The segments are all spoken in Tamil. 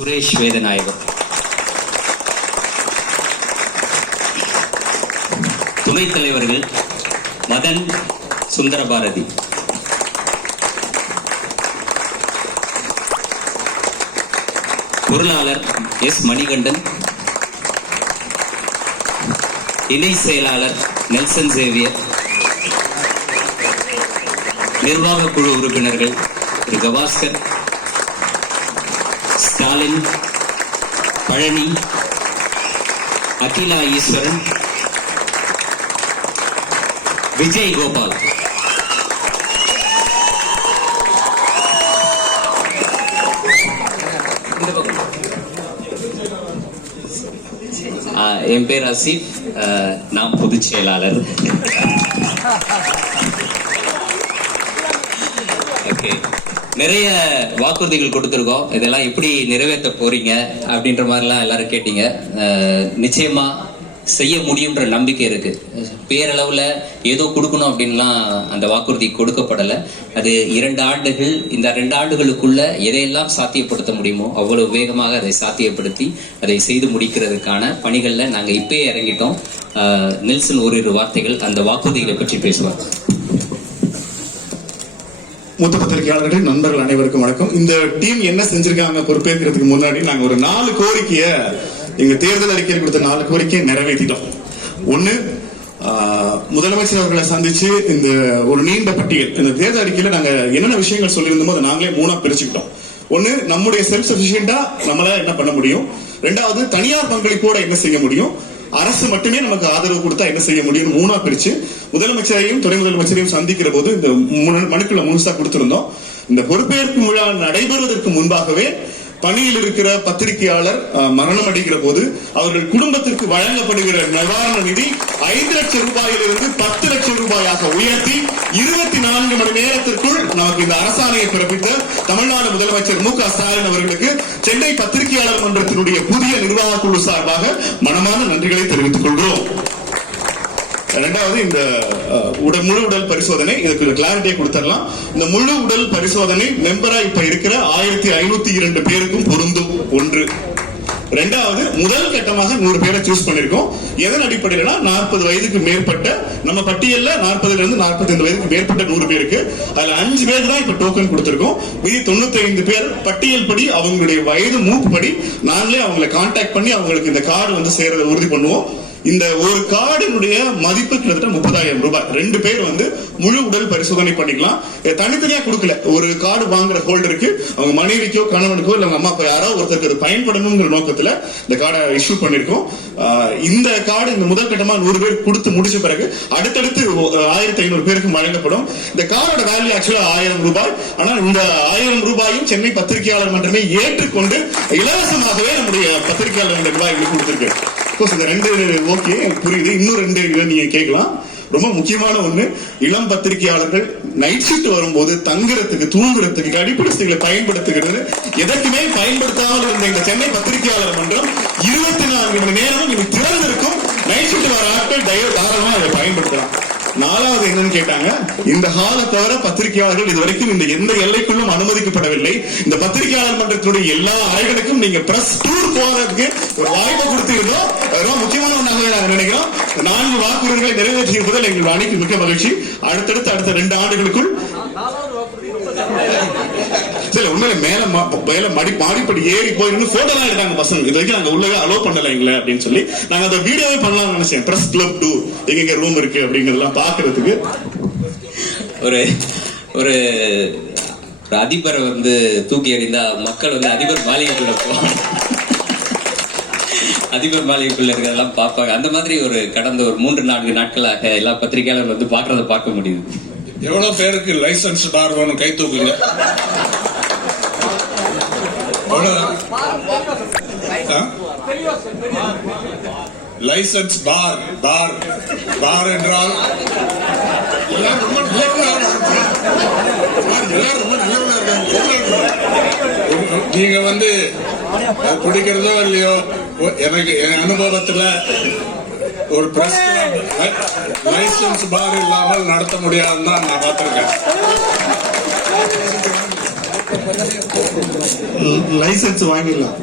சுரேஷ் வேதநாயகம், துணைத் தலைவர்கள் மதன் சுந்தரபாரதி, பொருளாளர் எஸ் மணிகண்டன், இணை செயலாளர் நெல்சன் சேவியர், நிர்வாக குழு உறுப்பினர்கள் திரு கவாஸ்கர், ஸ்டாலின், பழனி, அகிலா ஈஸ்வரன், விஜய் கோபால், என் பேர் அசீப், நான் பொதுச் செயலாளர். ஓகே, நிறைய வாக்குறுதிகள் கொடுத்துருக்கோம். இதெல்லாம் எப்படி நிறைவேற்ற போறீங்க அப்படின்ற மாதிரிலாம் எல்லாரும் கேட்டீங்க. நிச்சயமா செய்ய முடியுன்ற நம்பிக்கை இருக்கு. பேரளவுல ஏதோ கொடுக்கணும் அப்படின்லாம் அந்த வாக்குறுதி கொடுக்கப்படலை. அது 2 ஆண்டுகள். இந்த 2 ஆண்டுகளுக்குள்ள எதையெல்லாம் சாத்தியப்படுத்த முடியுமோ அவ்வளவு வேகமாக அதை சாத்தியப்படுத்தி அதை செய்து முடிக்கிறதுக்கான பணிகள்ல நாங்க இப்பயே இறங்கிட்டோம். நெல்சன் ஓரிரு வார்த்தைகள் அந்த வாக்குறுதிகளை பற்றி பேசுவார். மூத்த பத்திரிகையாளர்கள், நண்பர்கள் அனைவருக்கும் வணக்கம். இந்த டீம் என்ன செஞ்சிருக்காங்க பொறுப்பேற்கிறதுக்கு முன்னாடி நாங்க ஒரு 4 கோரிக்கையை, எங்க தேர்தல் அறிக்கையில் கொடுத்த 4 கோரிக்கையை நிறைவேற்றிட்டோம். ஒண்ணு, முதலமைச்சர் அவர்களை சந்திச்சு இந்த ஒரு நீண்ட பட்டியல், இந்த தேர்தல் அறிக்கையில நாங்க என்னென்ன விஷயங்கள் சொல்லியிருந்தோமோ அதை நாங்களே 3ஆ பிரிச்சுக்கிட்டோம். ஒண்ணு, நம்முடைய செல்ஃப் சஃபிஷியண்டா நம்மளால என்ன பண்ண முடியும். 2வது, தனியார் பங்களிப்போட என்ன செய்ய முடியும். அரசு மட்டுமே நமக்கு ஆதரவு கொடுத்தா என்ன செய்ய முடியும். 3ஆ பிரிச்சு முதலமைச்சரையும் துணை முதலமைச்சரையும் சந்திக்கிற போது இந்த மனுக்களை முழுசா கொடுத்திருந்தோம். இந்த பொறுப்பேற்பு விழா நடைபெறுவதற்கு முன்பாகவே பணியில் இருக்கிற பத்திரிகையாளர் மரணம் அடைகிற போது அவர்கள் குடும்பத்திற்கு வழங்கப்படுகிற நிவாரண நிதி 5 லட்சம் ரூபாயிலிருந்து 10 லட்சம் ரூபாயாக உயர்த்தி 24 மணி நேரத்திற்குள் நமக்கு இந்த அரசாணையை பிறப்பித்த தமிழ்நாடு முதலமைச்சர் மு.க. ஸ்டாலின் அவர்களுக்கு சென்னை பத்திரிகையாளர் மன்றத்தினுடைய புதிய நிர்வாக குழு சார்பாக மனமான நன்றிகளை தெரிவித்துக் கொள்கிறோம். 2வது, இந்த முழு உடல் பரிசோதனை, இதுக்கு கிளாரிட்டியை கொடுத்துடலாம். இந்த முழு உடல் பரிசோதனை மெம்பரா இப்ப இருக்கிற 1502 பேருக்கும் பொருந்தும். 1. 2வது, முதல் கட்டமாக 100 பேரை சூஸ் பண்ணிருக்கோம். எதன் அடிப்படையில 40 வயதுக்கு மேற்பட்ட, நம்ம பட்டியல்ல 40ல இருந்து 45 வயதுக்கு மேற்பட்ட 100 பேருக்கு, அதுல 5 பேர் தான் இப்ப டோக்கன் கொடுத்திருக்கோம். மீதி 95 பேர் பட்டியல் படி அவங்களுடைய வயது மூப்பு படி நாங்களே அவங்களை கான்டாக்ட் பண்ணி அவங்களுக்கு இந்த கார்டு வந்து சேர்றதை உறுதி பண்ணுவோம். இந்த ஒரு கார்டினுடைய மதிப்பு கிட்டத்தட்ட 30,000 ரூபாய். 2 பேர் வந்து முழு உடல் பரிசோதனை பண்ணிக்கலாம். தனித்தனியா கொடுக்கல. ஒரு கார்டு வாங்குற ஹோல்டருக்கு அவங்க மனைவிக்கோ கணவனுக்கோ இல்ல அவங்க அம்மா அப்பா யாரோ ஒருத்தருக்கு அது பயன்படணுங்கிற நோக்கத்துல இந்த கார்டை இஷ்யூ பண்ணிருக்கோம். இந்த கார்டு இந்த முதல் கட்டமா 100 பேர் கொடுத்து முடிச்ச பிறகு அடுத்தடுத்து 1500 பேருக்கு வழங்கப்படும். இந்த கார்டோட வேல்யூ ஆக்சுவலா 1000 ரூபாய். ஆனால் இந்த 1000 ரூபாயும் சென்னை பத்திரிகையாளர் மன்றமே ஏற்றுக்கொண்டு இலவசமாகவே நம்முடைய பத்திரிகையாளர் நிர்வாகிகளுக்கு கொடுத்திருக்கு. இந்த 2 ஓகே புரியுது. இன்னும் 2 இதை நீங்க கேட்கலாம். ரொம்ப முக்கியமான ஒண்ணு, இளம் பத்திரிகையாளர்கள் நைட் ஷிஃப்ட் வரும்போது தங்குறதுக்கு, தூங்குறதுக்கு, அடிப்படை வசதிகளை பயன்படுத்துகிறது எதற்குமே பயன்படுத்தாமல் இருந்த இந்த சென்னை பத்திரிகையாளர் மன்றம் 24 மணி நேரமும் இது திறந்திருக்கும். நைட் ஷிஃப்ட் வர ஆட்கள் தாராளமா அதை பயன்படுத்தலாம். 4வது என்னன்னு கேட்டாங்க, இந்த ஹாலை தவிர பத்திரிகையாளர்கள் இதுவரைக்கும் இந்த எந்த எல்லைக்குள்ளும் அனுமதிக்கப்படவில்லை. இந்த பத்திரிகையாளர் மன்றத்தினுடைய எல்லா அறைகளுக்கும் நீங்க பிரஸ் டூர் போறதுக்கு ஒரு வாய்ப்பு கொடுத்திருந்தோம். ரொம்ப முக்கியமான ஒன்றாக நாங்கள் நினைக்கிறோம். 4 வாக்குறுதிகளை நிறைவேற்றியிருப்பதில் எங்கள் அணிக்கு மிக்க மகிழ்ச்சி. அடுத்த 2 ஆண்டுகளுக்குள் உண்மையில மாடிப்படி ஏறி போய் போட்டோலாம் எடுத்தாங்க பசங்க. இது வரைக்கும் நாங்க உள்ளவே அலோ பண்ணல எங்களை அப்படின்னு சொல்லி நாங்க அதை வீடியோவே பண்ணலாம்னு நினைச்சேன். பிரஸ் கிளப் டூர் எங்க ரூம் இருக்கு அப்படிங்கறதெல்லாம் பாக்குறதுக்கு. ஒரு அதிபரை வந்து தூக்கி எறிந்தா மக்கள் வந்து அதிபர் மாளிகைக்குள்ள போவாங்க, அதிபர் மாளிகைக்குள்ள இருக்கிறதெல்லாம் பார்ப்பாங்க. அந்த மாதிரி ஒரு கடந்த ஒரு 3-4 நாட்களாக எல்லா பத்திரிகையாளர்கள் வந்து பார்க்க முடியுது. எவ்வளவு பேருக்கு லைசன்ஸ் பார் வேணும்? கை தூக்குங்க. லைசன்ஸ் பார் பார் பார் என்றால் நீங்க வந்து பிடிக்கிறதோ இல்லையோ, எனக்கு என் அனுபவத்துல ஒரு பிரஸ் லைசன்ஸ் பார் இல்லாமல் நடத்த முடியாதுன்னு தான் நான் பார்த்திருக்கேன். லைசன்ஸ் வாங்கிடலாம்.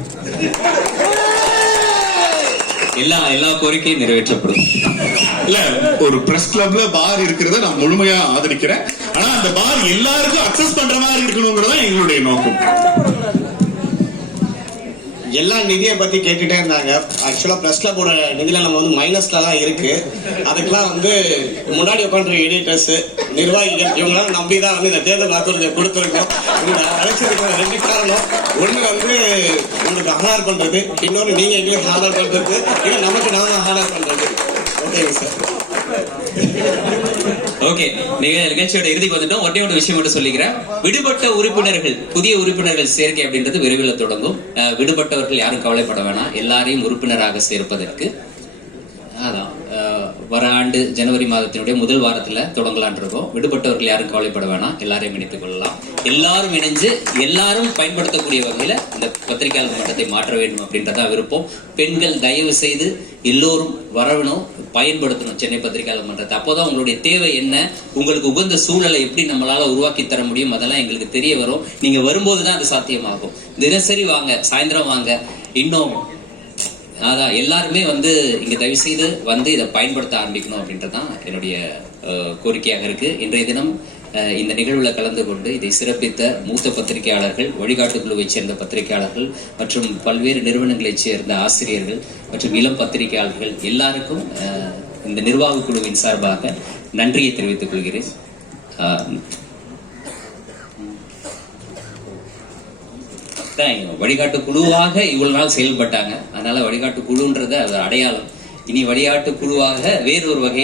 எல்லா கோரிக்கையும் நிறைவேற்றப்படும். இல்ல, ஒரு பிரஸ் கிளப்ல பார் இருக்கிறத நான் முழுமையா ஆதரிக்கிறேன். ஆனா அந்த பார் எல்லாருக்கும் அக்சஸ் பண்ற மாதிரி இருக்கணும்ங்கறத எங்களுடைய நோக்கம். எல்லா நிதியை பத்தி கேட்டுட்டே இருந்தாங்க. ஆக்சுவலா பிரஸ் கிளப்போட நிதியில நம்ம வந்து மைனஸ்ல தான் இருக்கு. அதுக்கெல்லாம் வந்து முன்னாடி உட்காந்து எடிட்டர்ஸ், நிர்வாகிகள் இவங்களாம் நம்பிதான் வந்து இந்த தேர்தல் வாக்குறுதியை கொடுத்துருக்கோம். இந்த அழைச்சதுக்கு 2 காரணம். ஒண்ணு வந்து உங்களுக்கு ஆதார் பண்றது, இன்னொன்னு நீங்க எங்களுக்கு ஆதார் பண்றது, இல்ல நமக்கு நாம ஆதார் பண்றது. ஓகேங்க சார். ஓகே, நீங்க நிகழ்ச்சியோட இறுதிக்கு வந்துட்டோம். ஒரே ஒரு விஷயம் மட்டும் சொல்லிக்கிறேன். விடுபட்ட உறுப்பினர்கள், புதிய உறுப்பினர்கள் சேர்க்கை அப்படின்றது விரைவில் தொடங்கும். விடுபட்டவர்கள் யாரும் கவலைப்பட வேணாம். எல்லாரையும் உறுப்பினராக சேர்ப்பதற்கு அதான் வர ஆண்டு ஜனவரி மாதத்தினுடைய முதல் வாரத்துல தொடங்கலான் இருக்கோம். விடுபட்டவர்கள் யாரும் கவலைப்பட வேணாம், எல்லாரையும் இணைத்துக் கொள்ளலாம். எல்லாரும் இணைஞ்சு எல்லாரும் பயன்படுத்தக்கூடிய வகையில இந்த பத்திரிகையாளர் மன்றத்தை மாற்ற வேண்டும் அப்படின்றதா விருப்பம். பெண்கள் தயவு செய்து எல்லோரும் வரணும், பயன்படுத்தணும் சென்னை பத்திரிகையாளர் மன்றத்தை. அப்போதான் உங்களுடைய தேவை என்ன, உங்களுக்கு உகந்த சூழலை எப்படி நம்மளால உருவாக்கி தர முடியும், அதெல்லாம் எங்களுக்கு தெரிய வரும். நீங்க வரும்போதுதான் அது சாத்தியமாகும். தினசரி வாங்க, சாயந்தரம் வாங்க. இன்னும் அதான் எல்லாருமே வந்து இங்க தயவு செய்து வந்து இதை பயன்படுத்த ஆரம்பிக்கணும் அப்படின்றதான் என்னுடைய கோரிக்கையாக இருக்கு. இன்றைய தினம் இந்த நிகழ்வுல கலந்து கொண்டு இதை சிறப்பித்த மூத்த பத்திரிகையாளர்கள், வழிகாட்டு குழுவைச் சேர்ந்த பத்திரிகையாளர்கள் மற்றும் பல்வேறு நிறுவனங்களைச் சேர்ந்த ஆசிரியர்கள் மற்றும் இளம் பத்திரிகையாளர்கள் எல்லாருக்கும் இந்த நிர்வாக குழுவின் சார்பாக நன்றியை தெரிவித்துக் கொள்கிறேன். வழிகாட்டு குழுவாக இவ்வளவு நாள் செயல்பட்டாங்க. அதனால வழிகாட்டு குழுன்றது அது அடையாளம். இனி வழிகாட்டு குழுவாக வேறொரு வகை